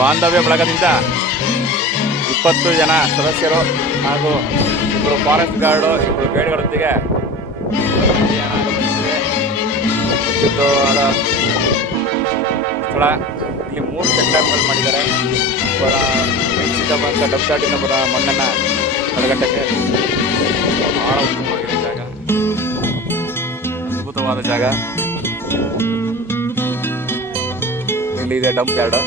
ಬಾಂಧವ್ಯ ಬಳಗದಿಂದ 20 ಜನ ಸದಸ್ಯರು ಹಾಗೂ 2 ಫಾರೆಸ್ಟ್ ಗಾರ್ಡು 2 ಗೈಡ್ಗಳೊಂದಿಗೆ ಅದ್ಭುತವಾದ ಸ್ಥಳ. ಇಲ್ಲಿ 3 ಸೆಕ್ಟರ್ಗಳು ಮಾಡಿದ್ದಾರೆ. ಮೆಣಸಿದ ಬಂದ ಡಬ್ದಾಟಿನ ಬರ ಮಣ್ಣನ್ನು ತಡೆಗಟ್ಟಕ್ಕೆ ಬಹಳ ಉತ್ತಮವಾಗಿದೆ ಜಾಗ, ಅದ್ಭುತವಾದ ಜಾಗ. ಇಲ್ಲಿದೆ ಡಂಪ್ ಯಾರ್ಡು.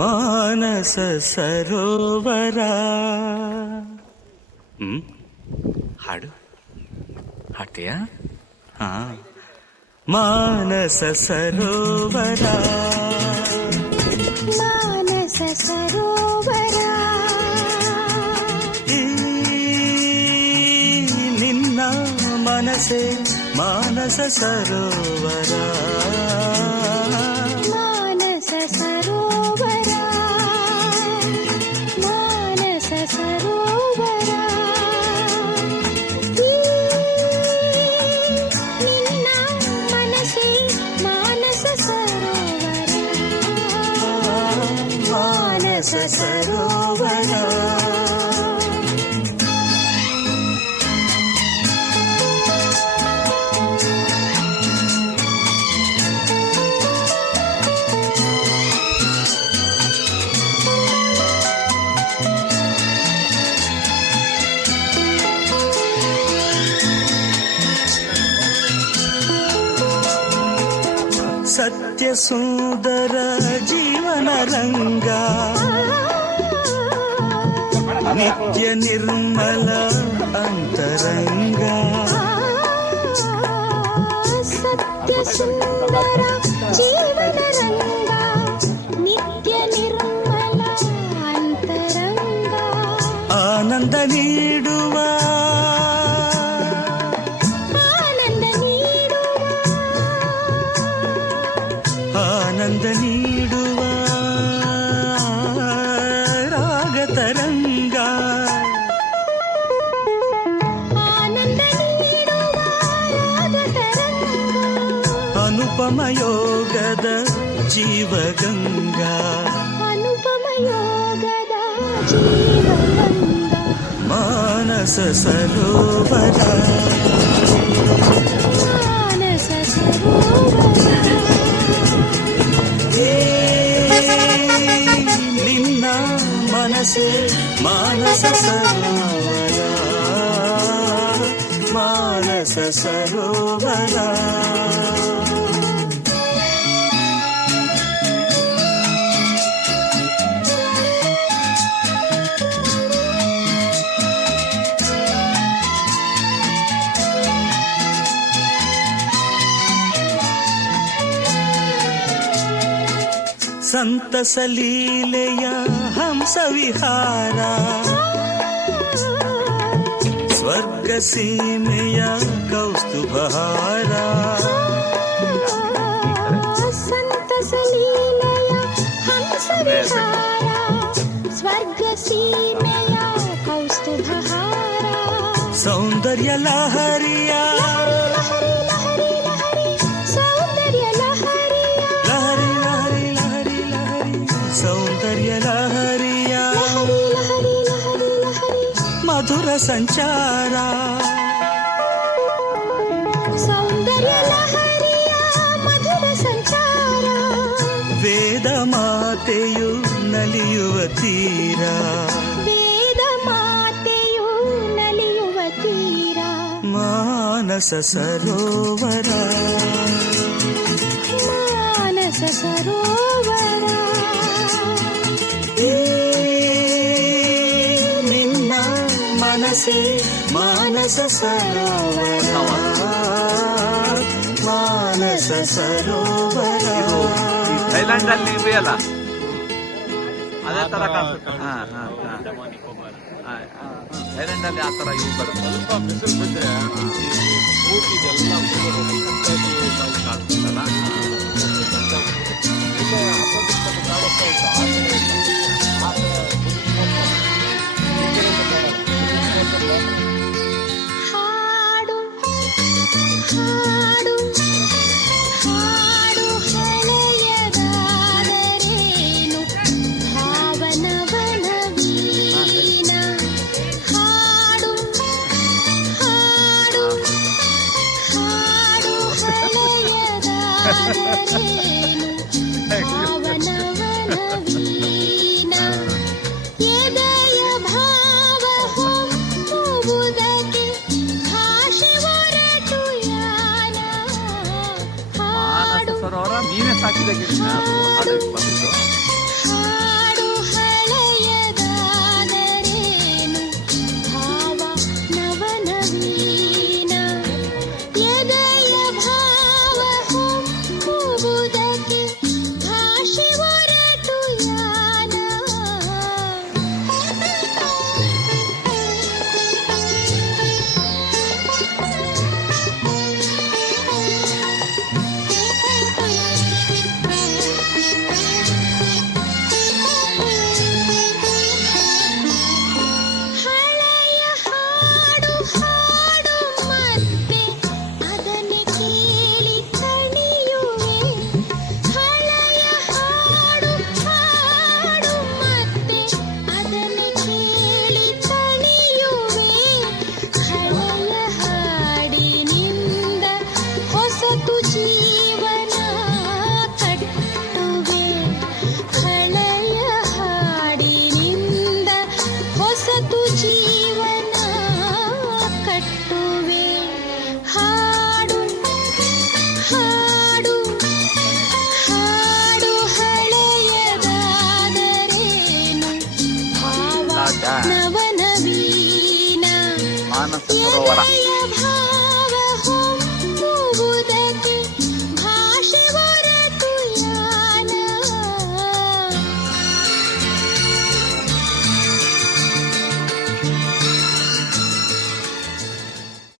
ಮಾನಸ ಸರೋವರ ಹಾಡು ಹಾಡ್ತೀಯಾ? ಹಾ. ಮಾನಸ ಸರೋವರ ಮಾನಸ ಸರೋವರ ನಿನ್ನ ಮನಸೆ ಮಾನಸ ಸರೋವರ ಮಾನಸ ಸರೋವರ ಮಾನಸ ಸರೋವರ ನಿನ್ನ ಮನಸೆ ಮಾನಸ ಸರೋವರ ಮಾನಸ ಸರೋವರ. ಸತ್ಯ ಸುಂದರ ಜೀವನ ರಂಗ ನಿತ್ಯ ನಿರ್ಮಲ ಅಂತರಂಗ ಸತ್ಯ ಸುಂದರ ಜೀವನ ರಂಗ ನಿತ್ಯ ನಿರ್ಮಲ ಅಂತರಂಗ ಆನಂದ ನೀಡುವ ಆನಂದ ನೀಡುವ ಆನಂದ ನೀಡುವ ರಾಗ ತರಂಗ ಆನಂದ ನೀಡುವ ರಾಗ ತರಂಗ ಅನುಪಮ ಯೋಗದ ಜೀವಗಂಗಾ ಅನುಪಮ ಯೋಗದ ಜೀವಗಂಗ ಮಾನಸ ಸರೋವರ ಮಾನಸ ಸರೋವರ ನಿನ್ನ ಮನಸೆ ಮಾನಸ ಸರೋವರ ಮಾನಸ ಸರೋವರ. ಸಂತಸ ಲೀಲೆಯ ಹಂಸ ವಿಹಾರ ಸ್ವರ್ಗ ಸೀಮೆಯ ಕೌಸ್ತುಭಹಾರ ಸಂತಸ ಲೀಲೆಯ ಹಂಸ ವಿಹಾರ ಸ್ವರ್ಗ ಸೀಮೆಯ ಕೌಸ್ತುಭಹಾರ ಸೌಂದರ್ಯ ಲಹರಿಯ ಸೌಂದರ್ಯ ಲಹರಿಯ ಲಹರಿ ಲಹರಿ ಲಹರಿ ಲಹರಿ ಸೌಂದರ್ಯ ಲಹರಿಯ ಲಹರಿ ಲಹರಿ ಲಹರಿ ಲಹರಿ ಮಧುರ ಸಂಚಾರ ಸೌಂದರ್ಯ ಲಹರಿಯ ಮಧುರ ಸಂಚಾರ ವೇದ ಮಾತೆಯು ನಲಿಯುವ ತೀರ ವೇದ ಮಾತೆಯು ನಲಿಯುವ ತೀರ ಮಾನಸ ಸರೋವರ ಮಾನಸ ಸರೋವರ ನಿನ್ನ ಮನಸೆ ಮಾನಸ ಸರೋವರ ಮಾನಸ ಸರೋವರ. ಥೈಲ್ಯಾಂಡ್ ಅಲ್ಲಿ ಇದೆಯಲ್ಲ ಅದೇ ತರ ಕಾಣಿಸುತ್ತೆ. ಥೈಲ್ಯಾಂಡ್ ಅಲ್ಲಿ ಆ ತರ ಇವು ಬರುತ್ತೆ. ಸ್ವಲ್ಪ ಬಿಸಿಲು ಬಿದ್ದರೆ ಊಟಿದೆಲ್ಲ ಕಾಣಿಸುತ್ತಲ್ಲ. ಹಾಡು ಹಾಡು ಹಾಡು ಹಳೆಯ ಭಾವನವನವೀನ ಎದೆಯ ಭಾವ ಹೊಮ್ಮುವುದಕ್ಕೆ ಭಾಷೆ ಹೊರಟು ಯಾನ ಹಾಡು ಸರೋವರ ನೀನೇ ಸಾಕಿದ ಅದು ಬಂದಿದ್ದು ಹಾಡು ಹಳೆಯದಾದರೇನು ಭಾವ ನವನವೀನ ಎದೆಯ ಭಾವ ಹೊಮ್ಮುವುದಕ್ಕೆ ಭಾಷೆ ಹೊರಟು ಯಾನ ಹಳೆಯ ಹಾಡು ಹಾಡು ಮತ್ತೆ ಅದನ್ನೇ ಕೇಳಿ ತಣಿಯುವೆ ಹಳೆಯ ಹಾಡು ಹಾಡು ಮತ್ತೆ ಅದನ್ನೇ ಕೇಳಿ ತಣಿಯುವೆ ಹಳೆಯ ಹಾಡಿನಿಂದ ಹೊಸತು ಜೀವನ ಕಟ್ಟುವೆ ಹಳೆಯ ಹಾಡಿನಿಂದ ಹೊಸತು ಜೀವನ ಕಟ್ಟುವೆ ಹಾಡು ಹಾಡು ಹಾಡು ಹಳೆಯದಾದರೇನು ಭಾವ ನವನವೀನ ಮಾನಸ ಸರೋವರ ಎದೆಯ